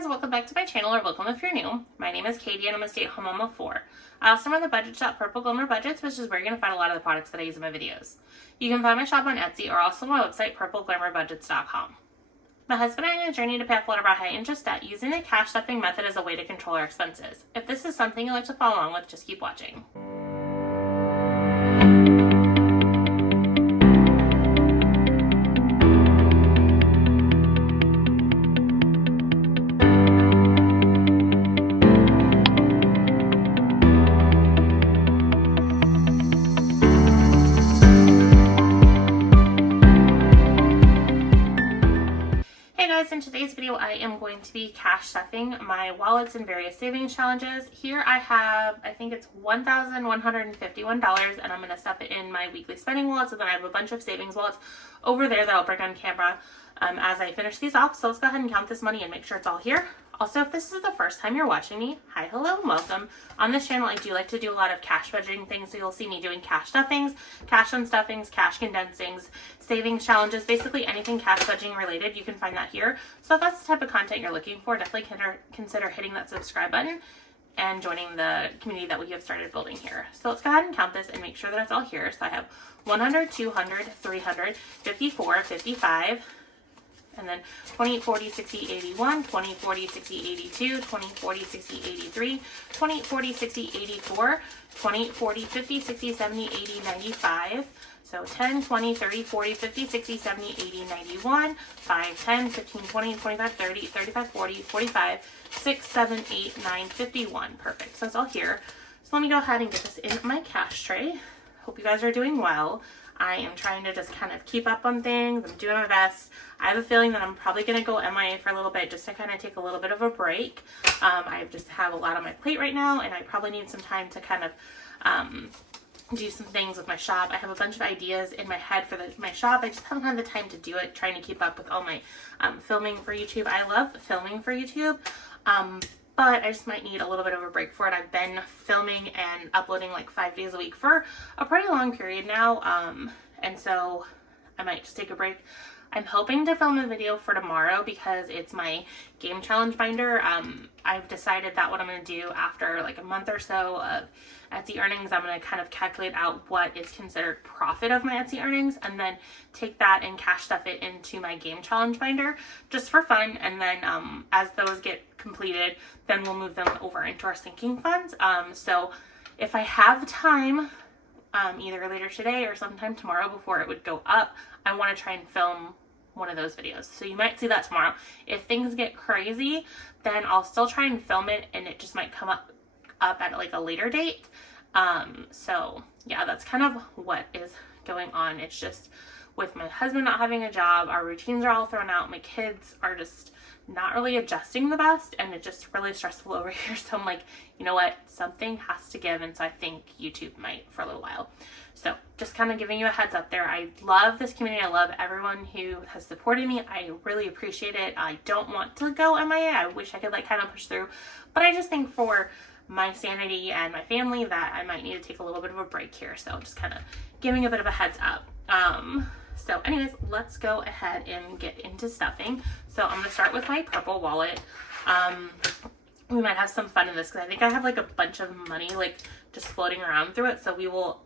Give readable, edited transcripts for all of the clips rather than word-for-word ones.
guys, welcome back to my channel, or welcome if you're new. My name is Katie and I'm a stay-at-home mom of 4. I also run the budget shop Purple Glimmer Budgets, which is where you're going to find a lot of the products that I use in my videos. You can find my shop on Etsy or also my website, PurpleGlimmerBudgets.com. My husband and I are on a journey to pay off one of our high-interest debt using the cash stuffing method as a way to control our expenses. If this is something you'd like to follow along with, just keep watching. In today's video, I am going to be cash stuffing my wallets and various savings challenges. Here I have, I think it's $1,151, and I'm going to stuff it in my weekly spending wallets, and then I have a bunch of savings wallets over there that I'll bring on camera as I finish these off. So let's go ahead and count this money and make sure it's all here. Also, if this is the first time you're watching me, hi, hello, and welcome. On this channel, I do like to do a lot of cash budgeting things, so you'll see me doing cash stuffings, cash unstuffings, cash condensings, savings challenges, basically anything cash budgeting related, you can find that here. So if that's the type of content you're looking for, definitely consider hitting that subscribe button and joining the community that we have started building here. So let's go ahead and count this and make sure that it's all here. So I have 100, 200, 300, 54, 55, and then 20, 40, 60, 81, 20, 40, 60, 82, 20, 40, 60, 83, 20, 40, 60, 84, 20, 40, 50, 60, 70, 80, 95. So 10, 20, 30, 40, 50, 60, 70, 80, 91, 5, 10, 15, 20, 25, 30, 35, 40, 45, 6, 7, 8, 9, 51. Perfect. So it's all here. So let me go ahead and get this in my cash tray. Hope you guys are doing well. I am trying to just kind of keep up on things. I'm doing my best. I have a feeling that I'm probably going to go MIA for a little bit just to kind of take a little bit of a break. I just have a lot on my plate right now, and I probably need some time to kind of do some things with my shop. I have a bunch of ideas in my head for my shop. I just haven't had the time to do it, trying to keep up with all my filming for YouTube. I love filming for YouTube, but I just might need a little bit of a break for it. I've been filming and uploading like 5 days a week for a pretty long period now, and so I might just take a break. I'm hoping to film a video for tomorrow because it's my game challenge binder. I've decided that what I'm going to do after like a month or so of Etsy earnings, I'm going to kind of calculate out what is considered profit of my Etsy earnings and then take that and cash stuff it into my game challenge binder just for fun. And then as those get completed, then we'll move them over into our sinking funds. So if I have time, either later today or sometime tomorrow before it would go up, I want to try and film one of those videos. So you might see that tomorrow. If things get crazy, then I'll still try and film it, and it just might come up at like a later date. So yeah, that's kind of what is going on. It's just with my husband not having a job, our routines are all thrown out. My kids are just not really adjusting the best, and it's just really stressful over here. So I'm like, you know what, something has to give, and so I think YouTube might for a little while. So just kind of giving you a heads up there. I love this community. I love everyone who has supported me. I really appreciate it. I don't want to go MIA. I wish I could like kind of push through, but I just think for my sanity and my family that I might need to take a little bit of a break here. So just kind of giving a bit of a heads up. So anyways, let's go ahead and get into stuffing. So I'm going to start with my purple wallet. We might have some fun in this because I think I have like a bunch of money like just floating around through it. So we will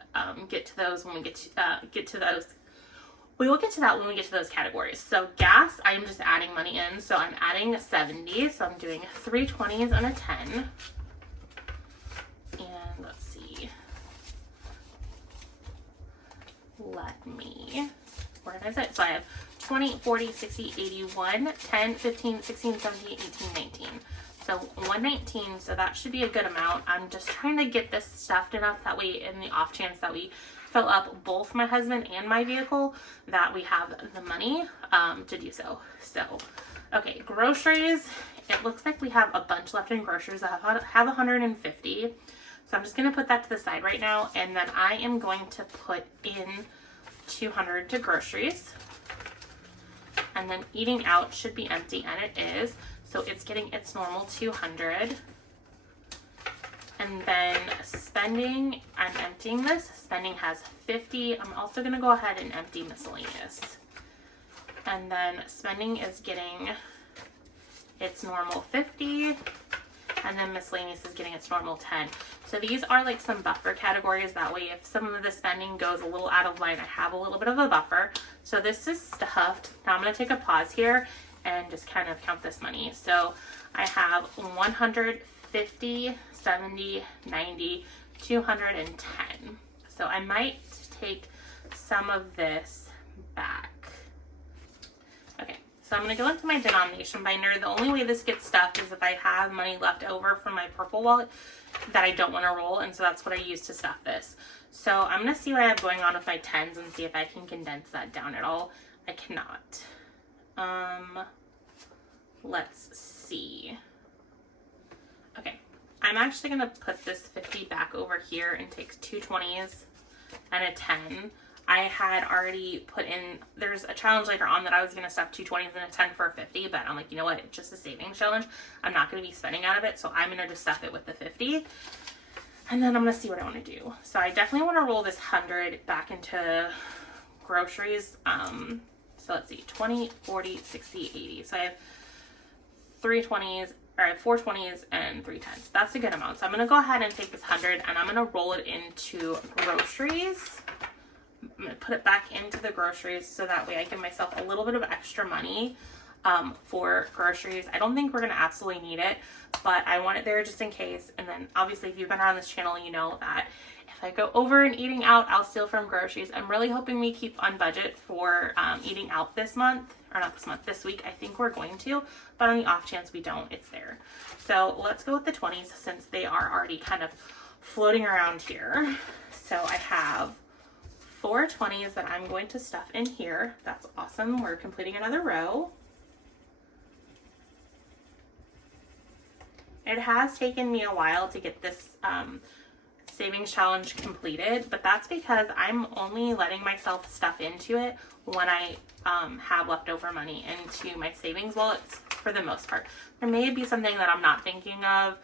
get to those when we get to those. We will get to that when we get to those categories. So gas, I'm just adding money in. So I'm adding 70. So I'm doing 3 20s and a 10. And let's see. Let me organize it. So I have 20, 40, 60, 81, 10, 15, 16, 17, 18, 19. So 119, so that should be a good amount. I'm just trying to get this stuffed enough that way in the off chance that we fill up both my husband and my vehicle, that we have the money to do so. So, okay, groceries. It looks like we have a bunch left in groceries. I have 150. So I'm just going to put that to the side right now, and then I am going to put in 200 to groceries. And then eating out should be empty, and it is. So it's getting its normal 200. And then spending, I'm emptying this. Spending has 50. I'm also going to go ahead and empty miscellaneous. And then spending is getting its normal 50, and then miscellaneous is getting its normal 10. So these are like some buffer categories. That way if some of the spending goes a little out of line, I have a little bit of a buffer. So this is stuffed. Now I'm going to take a pause here and just kind of count this money. So I have 150, 70, 90, 210. So I might take some of this back. Okay, so I'm going to go into my denomination binder. The only way this gets stuffed is if I have money left over from my purple wallet that I don't want to roll, and so that's what I use to stuff this. So I'm going to see what I have going on with my 10s and see if I can condense that down at all. I cannot. Let's see. Okay, I'm actually going to put this 50 back over here and take 2 20s and a 10. I had already put in, there's a challenge later on that I was going to stuff 2 20s and a 10 for a 50, but I'm like, you know what, it's just a savings challenge. I'm not going to be spending out of it, so I'm going to just stuff it with the 50. And then I'm going to see what I want to do. So I definitely want to roll this 100 back into groceries. So let's see, 20, 40, 60, 80. So I have 3 20s, or I have 4 20s and 3 10s. That's a good amount. So I'm going to go ahead and take this 100 and I'm going to roll it into groceries. I'm going to put it back into the groceries so that way I give myself a little bit of extra money for groceries. I don't think we're going to absolutely need it, but I want it there just in case. And then obviously if you've been around this channel, you know that if I go over and eating out, I'll steal from groceries. I'm really hoping we keep on budget for eating out this month, or not this month, this week. I think we're going to, but on the off chance we don't, it's there. So let's go with the 20s since they are already kind of floating around here. So I have 4 20s that I'm going to stuff in here. That's awesome. We're completing another row. It has taken me a while to get this savings challenge completed, but that's because I'm only letting myself stuff into it when I have leftover money into my savings wallets for the most part. There may be something that I'm not thinking of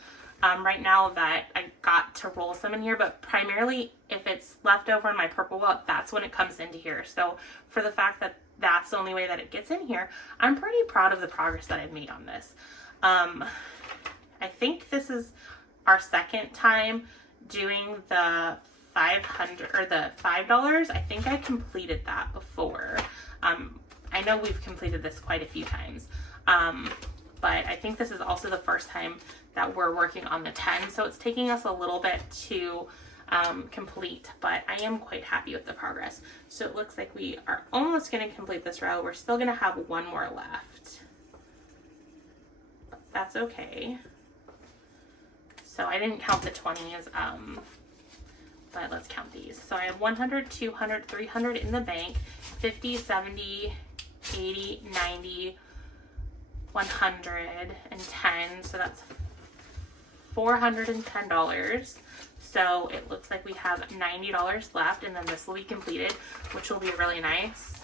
right now that I got to roll some in here, but primarily if it's left over in my purple wallet, that's when it comes into here. So for the fact that that's the only way that it gets in here, I'm pretty proud of the progress that I've made on this. I think this is our second time doing the 500 or the $5. I think I completed that before. I know we've completed this quite a few times, but I think this is also the first time that we're working on the 10, so it's taking us a little bit to complete, but I am quite happy with the progress. So it looks like we are almost going to complete this row. We're still going to have one more left. That's okay. So I didn't count the 20s, but let's count these. So I have 100, 200, 300 in the bank, 50, 70, 80, 90, 110. So that's $410. So it looks like we have $90 left, and then this will be completed, which will be really nice.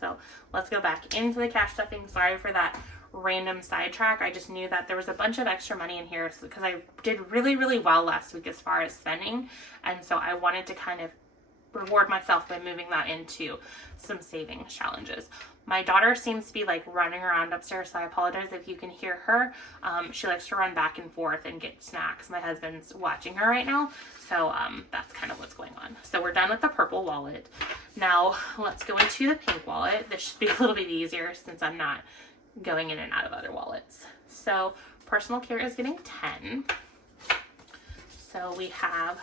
So let's go back into the cash stuffing. Sorry for that random sidetrack. I just knew that there was a bunch of extra money in here because I did really, really well last week as far as spending, and so I wanted to kind of reward myself by moving that into some savings challenges. My daughter seems to be like running around upstairs, so I apologize if you can hear her. She likes to run back and forth and get snacks. My husband's watching her right now, so that's kind of what's going on. So we're done with the purple wallet. Now let's go into the pink wallet. This should be a little bit easier since I'm not going in and out of other wallets. So personal care is getting 10. So we have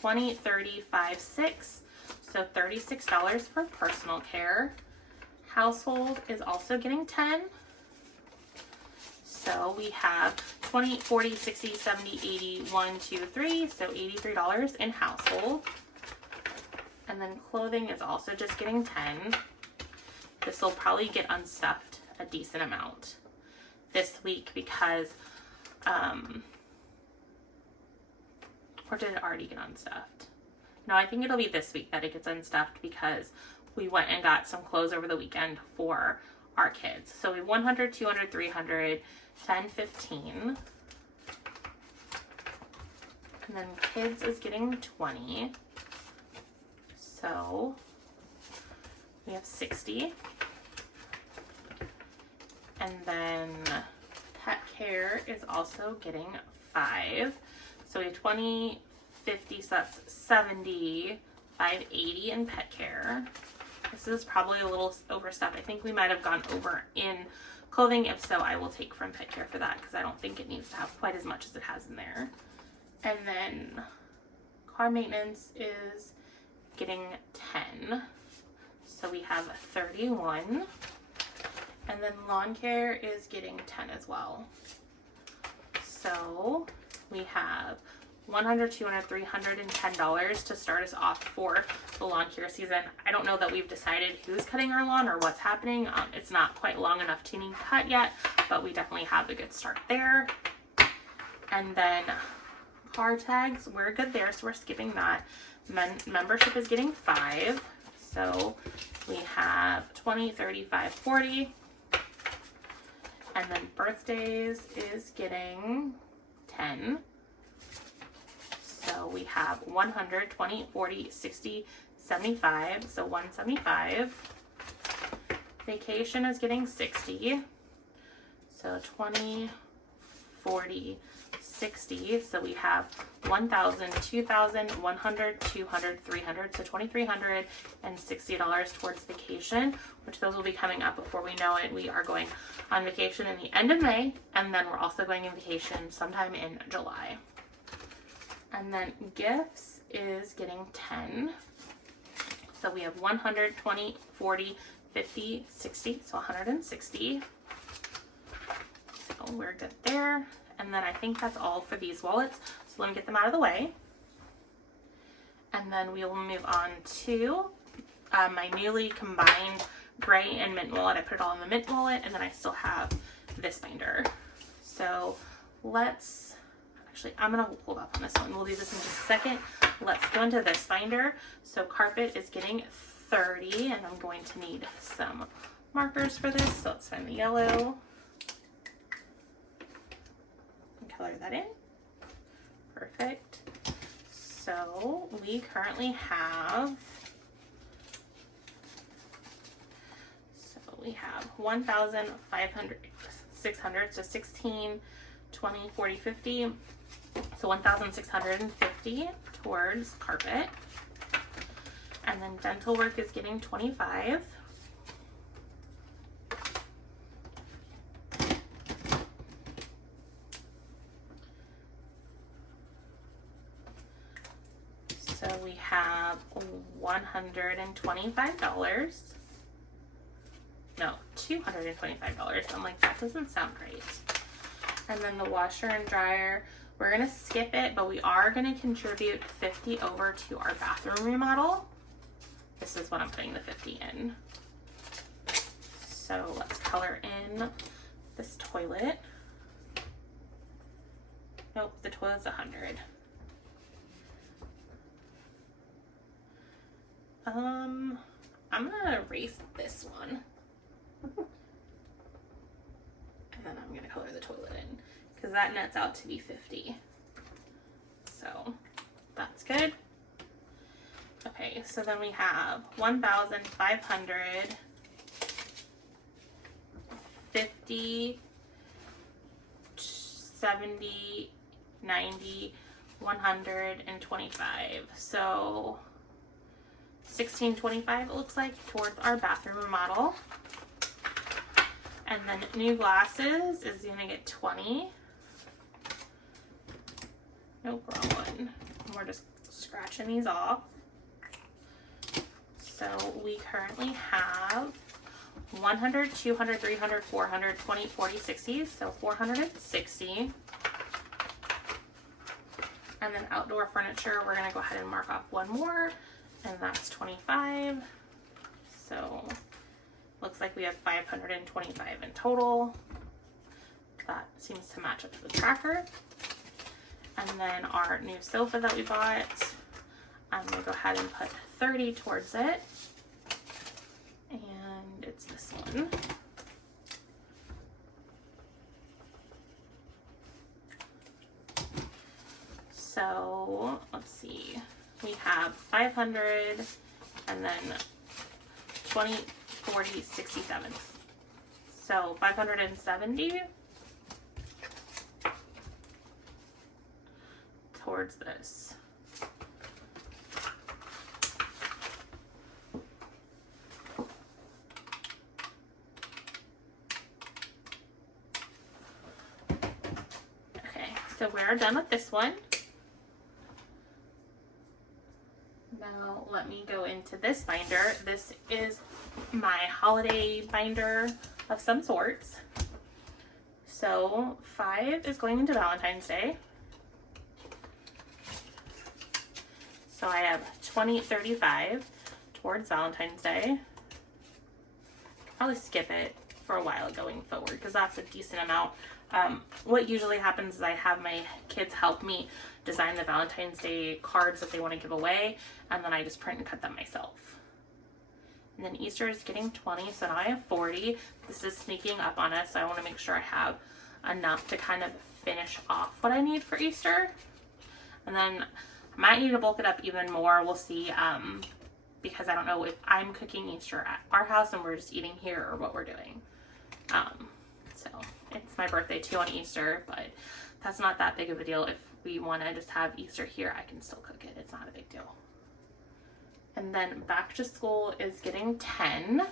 20, 30, 5, 6. So $36 for personal care. Household is also getting 10. So we have 20, 40, 60, 70, 80, 1, 2, 3. So $83 in household. And then clothing is also just getting 10. This will probably get unstuffed a decent amount this week because, or did it already get unstuffed? No, I think it'll be this week that it gets unstuffed because we went and got some clothes over the weekend for our kids. So we have 100, 200, 300, 10, 15. And then kids is getting 20. So we have 60. And then care is also getting 5. So we have 20, 50, so that's 70, 580 in pet care. This is probably a little overstuffed. I think we might have gone over in clothing. If so, I will take from pet care for that because I don't think it needs to have quite as much as it has in there. And then car maintenance is getting 10. So we have 31. And then lawn care is getting 10 as well. So we have $100, $200, $310 to start us off for the lawn care season. I don't know that we've decided who's cutting our lawn or what's happening. It's not quite long enough to need cut yet, but we definitely have a good start there. And then car tags, we're good there, so we're skipping that. Membership is getting 5. So we have 20, 35, 40. And then birthdays is getting 10. So we have 100, 20, 40, 60, 75. So 175. Vacation is getting 60. So 20, 40, 60. So we have 1,000, 2,000, 100, 200, 300. So $2,360 towards vacation, which those will be coming up before we know it. We are going on vacation in the end of May, and then we're also going on vacation sometime in July. And then gifts is getting 10. So we have 100, 20, 40, 50, 60. So 160. So we're good there. And then I think that's all for these wallets. So let me get them out of the way. And then we will move on to my newly combined gray and mint wallet. I put it all in the mint wallet, and then I still have this binder. So let's, actually, I'm going to hold off on this one. We'll do this in just a second. Let's go into this binder. So carpet is getting 30, and I'm going to need some markers for this. So let's find the yellow. Color that in. Perfect. So we currently have, we have 1,500, 600, so 16, 20, 40, 50. So 1,650 towards carpet. And then dental work is getting 25. So we have $125. No, $225. I'm like, that doesn't sound right. And then the washer and dryer, we're going to skip it, but we are going to contribute 50 over to our bathroom remodel. This is what I'm putting the 50 in. So let's color in this toilet. Nope, the toilet's 100. I'm gonna erase this one. And then I'm gonna color the toilet in because that nets out to be 50. So that's good. Okay, so then we have 1,500, 50, 70, 90, 125. So 1625 it looks like towards our bathroom remodel. And then new glasses is gonna get 20. Nope, wrong one. We're just scratching these off. So we currently have 100, 200, 300, 400, 20, 40, 60. So 460. And then outdoor furniture, we're gonna go ahead and mark off one more, and that's 25. So looks like we have 525 in total. That seems to match up to the tracker. And then our new sofa that we bought, I'm gonna go ahead and put 30 towards it. And it's this one. So let's see, we have 500 and then 20, 40, 67. So 570. towards this. Okay, so we're done with this one. Now let me go into this binder. This is my holiday binder of some sorts. So 5 is going into Valentine's Day. So I have 2035 towards Valentine's Day. Probably skip it for a while going forward because that's a decent amount. What usually happens is I have my kids help me design the Valentine's Day cards that they want to give away, and then I just print and cut them myself. And then Easter is getting 20, so now I have 40. This is sneaking up on us, so I want to make sure I have enough to kind of finish off what I need for Easter. And then I might need to bulk it up even more. We'll see, because I don't know if I'm cooking Easter at our house and we're just eating here or what we're doing. So it's my birthday too on Easter, but that's not that big of a deal. If we want to just have Easter here, I can still cook it. It's not a big deal. And then back to school is getting 10.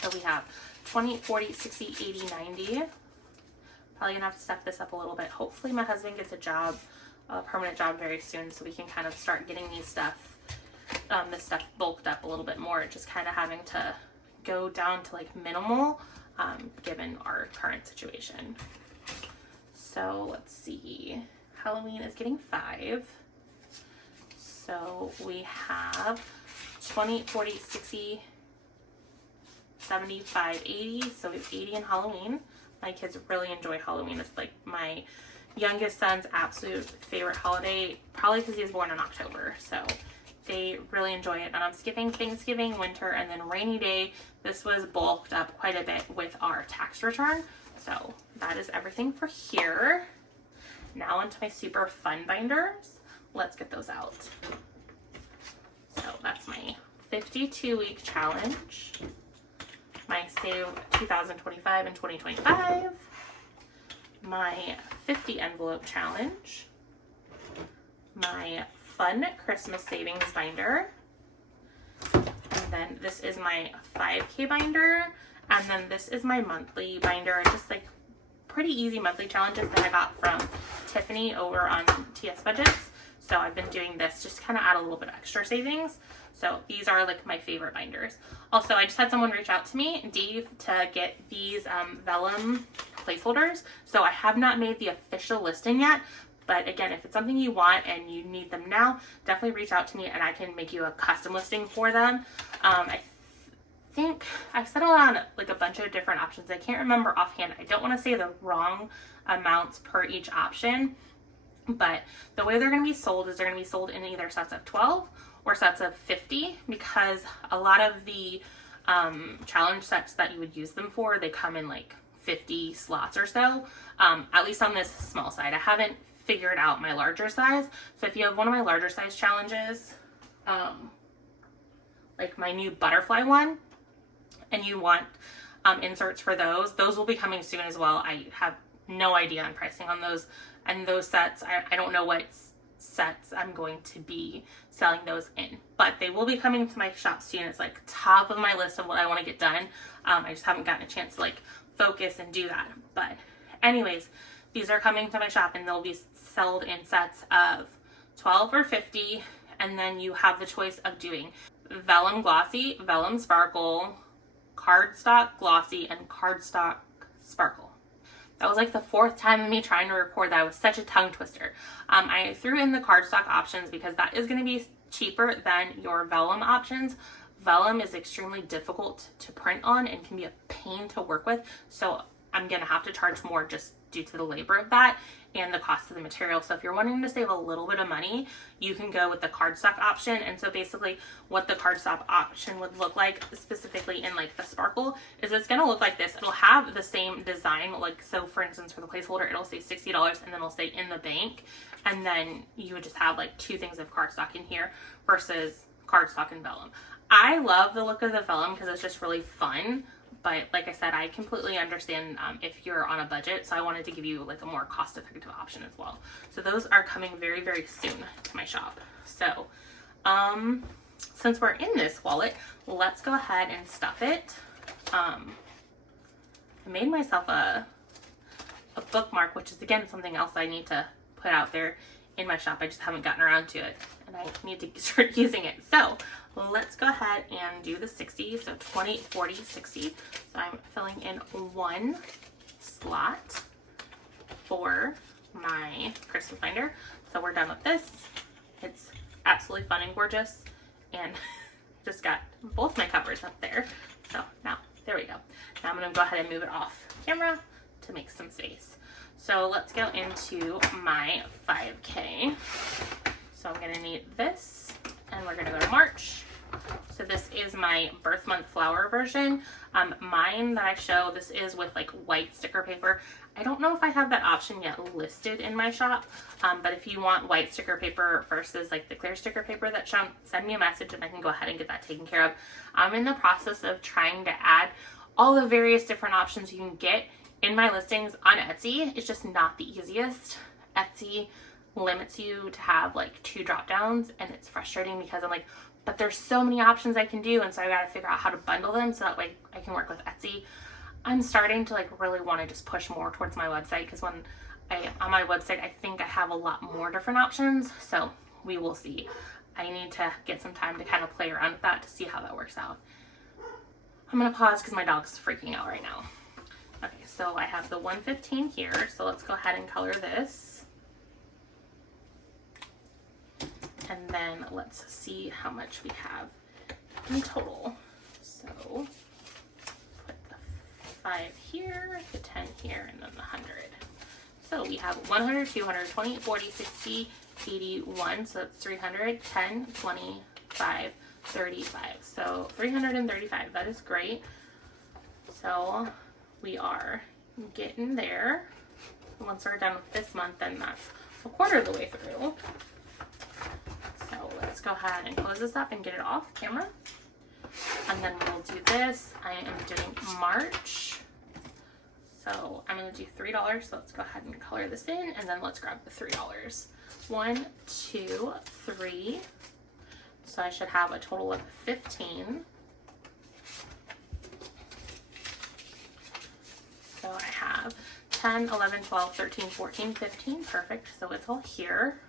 So we have 20, 40, 60, 80, 90. Probably gonna have to step this up a little bit. Hopefully my husband gets a job, a permanent job very soon, so we can kind of start getting these stuff, this stuff bulked up a little bit more. Just kind of having to go down to like minimal, given our current situation. So let's see, Halloween is getting 5. So we have 20, 40, 60, 75, 80. So we have 80 in Halloween. My kids really enjoy Halloween. It's like my youngest son's absolute favorite holiday, probably because he was born in October. So they really enjoy it. And I'm skipping Thanksgiving, winter, and then rainy day. This was bulked up quite a bit with our tax return. So that is everything for here. Now onto my super fun binders. Let's get those out. So that's my 52-week challenge, my Save 2025 and 2025, my 50 envelope challenge, my fun Christmas savings binder, and then this is my 5K binder, and then this is my monthly binder, just like pretty easy monthly challenges that I got from Tiffany over on TS Budgets. So I've been doing this just kind of add a little bit of extra savings. So these are like my favorite binders. Also, I just had someone reach out to me, Dave, to get these vellum placeholders. So I have not made the official listing yet. But again, if it's something you want and you need them now, definitely reach out to me and I can make you a custom listing for them. I think I've settled on like a bunch of different options. I can't remember offhand. I don't want to say the wrong amounts per each option. But the way they're going to be sold is they're going to be sold in either sets of 12 or sets of 50, because a lot of the challenge sets that you would use them for, they come in like 50 slots or so, at least on this small side. I haven't figured out my larger size. So if you have one of my larger size challenges, like my new butterfly one, and you want inserts for those will be coming soon as well. I have no idea on pricing on those. And those sets, I don't know what sets I'm going to be selling those in, but they will be coming to my shop soon. It's like top of my list of what I want to get done. I just haven't gotten a chance to like focus and do that. But anyways, these are coming to my shop and they'll be sold in sets of 12 or 50. And then you have the choice of doing vellum glossy, vellum sparkle, cardstock glossy, and cardstock sparkle. That was like the 4th time of me trying to record that. It was such a tongue twister. I threw in the cardstock options because that is going to be cheaper than your vellum options. Vellum is extremely difficult to print on and can be a pain to work with. So I'm going to have to charge more just due to the labor of that and the cost of the material. So if you're wanting to save a little bit of money, you can go with the cardstock option. And so basically what the cardstock option would look like, specifically in like the sparkle, is it's going to look like this. It'll have the same design. Like, so for instance, for the placeholder, it'll say $60 and then it'll say in the bank. And then you would just have like 2 things of cardstock in here versus cardstock and vellum. I love the look of the vellum because it's just really fun, But like I said, I completely understand if you're on a budget, so I wanted to give you like a more cost-effective option as well. So those are coming very, very soon to my shop. So since we're in this wallet, let's go ahead and stuff it. I made myself a bookmark, which is again something else I need to put out there in my shop. I just haven't gotten around to it, and I need to start using it. So let's go ahead and do the 60. So 20, 40, 60. So I'm filling in one slot for my Christmas binder. So we're done with this. It's absolutely fun and gorgeous, and just got both my covers up there. So now, there we go. Now I'm gonna go ahead and move it off camera to make some space. So let's go into my 5K. So I'm gonna need this, and we're gonna go to March. So this is my birth month flower version. Mine that I show, this is with like white sticker paper. I don't know if I have that option yet listed in my shop, but if you want white sticker paper versus like the clear sticker paper that's shown, send me a message and I can go ahead and get that taken care of. I'm in the process of trying to add all the various different options you can get in my listings on Etsy. It's just not the easiest. Etsy limits you to have like 2 drop downs, and it's frustrating because I'm like, but there's so many options I can do, and so I gotta figure out how to bundle them so that way I can work with Etsy. I'm starting to like really want to just push more towards my website, because when on my website I think I have a lot more different options, so we will see. I need to get some time to kind of play around with that to see how that works out. I'm gonna pause because my dog's freaking out right now. Okay, so I have the 115 here, so let's go ahead and color this. And then let's see how much we have in total. So put the 5 here, the 10 here, and then the 100. So we have 100, 200, 20, 40, 60, 81. So that's 300, 10, 25, 35. So 335. That is great. So we are getting there. Once we're done with this month, then that's a quarter of the way through. So let's go ahead and close this up and get it off camera. And then we'll do this. I am doing March. So I'm going to do $3. So let's go ahead and color this in, and then let's grab the $3. 1, 2, 3. So I should have a total of 15. So I have 10, 11, 12, 13, 14, 15. Perfect. So it's all here.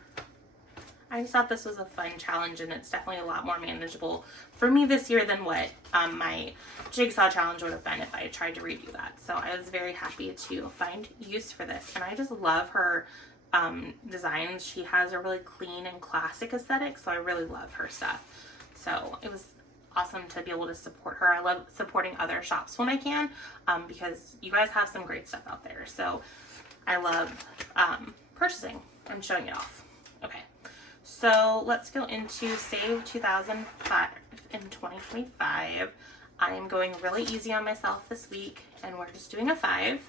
I just thought this was a fun challenge, and it's definitely a lot more manageable for me this year than what my jigsaw challenge would have been if I had tried to redo that. So I was very happy to find use for this, and I just love her designs. She has a really clean and classic aesthetic, so I really love her stuff. So it was awesome to be able to support her. I love supporting other shops when I can, because you guys have some great stuff out there. So I love purchasing and showing it off. Okay. So let's go into Save 2005 in 2025. I am going really easy on myself this week, and we're just doing a 5.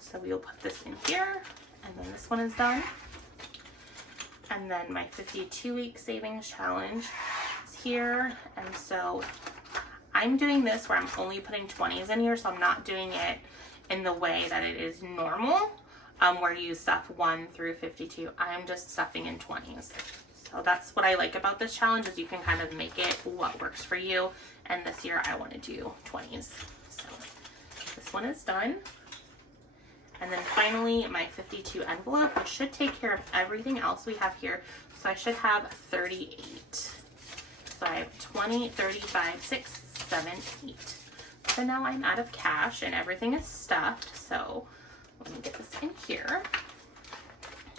So we will put this in here, and then this one is done. And then my 52-week savings challenge is here. And so I'm doing this where I'm only putting 20s in here, so I'm not doing it in the way that it is normal, where you stuff 1 through 52. I'm just stuffing in 20s. So that's what I like about this challenge, is you can kind of make it what works for you. And this year I want to do 20s. So this one is done. And then finally my 52 envelope, which should take care of everything else we have here. So I should have 38. So I have 20, 35, 6, 7, 8. So now I'm out of cash and everything is stuffed. So let me get this in here.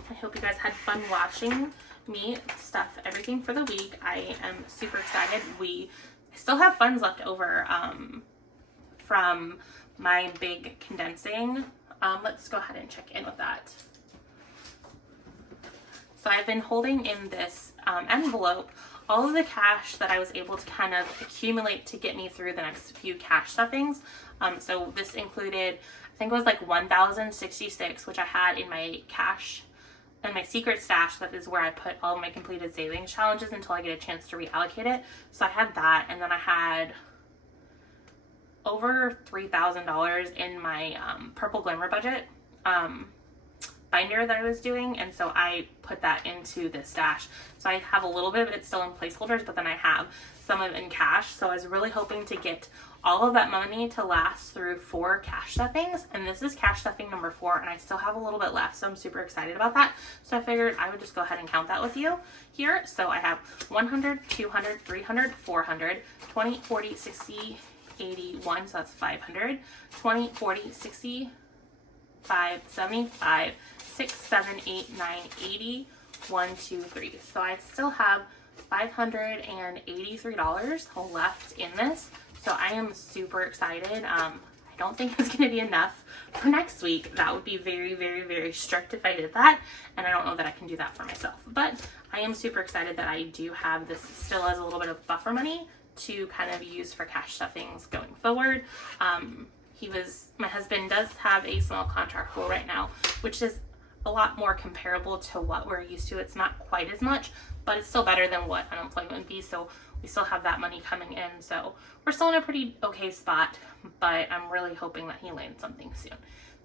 I hope you guys had fun watching me stuff everything for the week. I am super excited. I still have funds left over from my big condensing. Let's go ahead and check in with that. So I've been holding in this envelope all of the cash that I was able to kind of accumulate to get me through the next few cash stuffings. So this included, I think it was like 1,066, which I had in my cash and my secret stash. That is where I put all my completed savings challenges until I get a chance to reallocate it. So I had that, and then I had over $3,000 in my Purple Glimmer budget binder that I was doing, and so I put that into this stash. So I have a little bit of it still in placeholders, but then I have some of it in cash. So I was really hoping to get all of that money to last through 4 cash stuffings, and this is cash stuffing number 4, and I still have a little bit left, so I'm super excited about that. So I figured I would just go ahead and count that with you here. So I have 100, 200, 300, 400, 20, 40, 60, 81, so that's 500, 20, 40, 60, 5, 75, 6, 7, 8, 9, 80, 1, 2, 3. So I still have $583 left in this. So I am super excited. I don't think it's going to be enough for next week. That would be very, very, very strict if I did that. And I don't know that I can do that for myself. But I am super excited that I do have this still as a little bit of buffer money to kind of use for cash stuffings going forward. My husband does have a small contract role right now, which is a lot more comparable to what we're used to. It's not quite as much, but it's still better than what unemployment would be. So we still have that money coming in. So we're still in a pretty okay spot, but I'm really hoping that he lands something soon.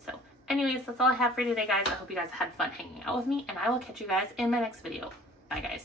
So anyways, that's all I have for you today, guys. I hope you guys had fun hanging out with me, and I will catch you guys in my next video. Bye, guys.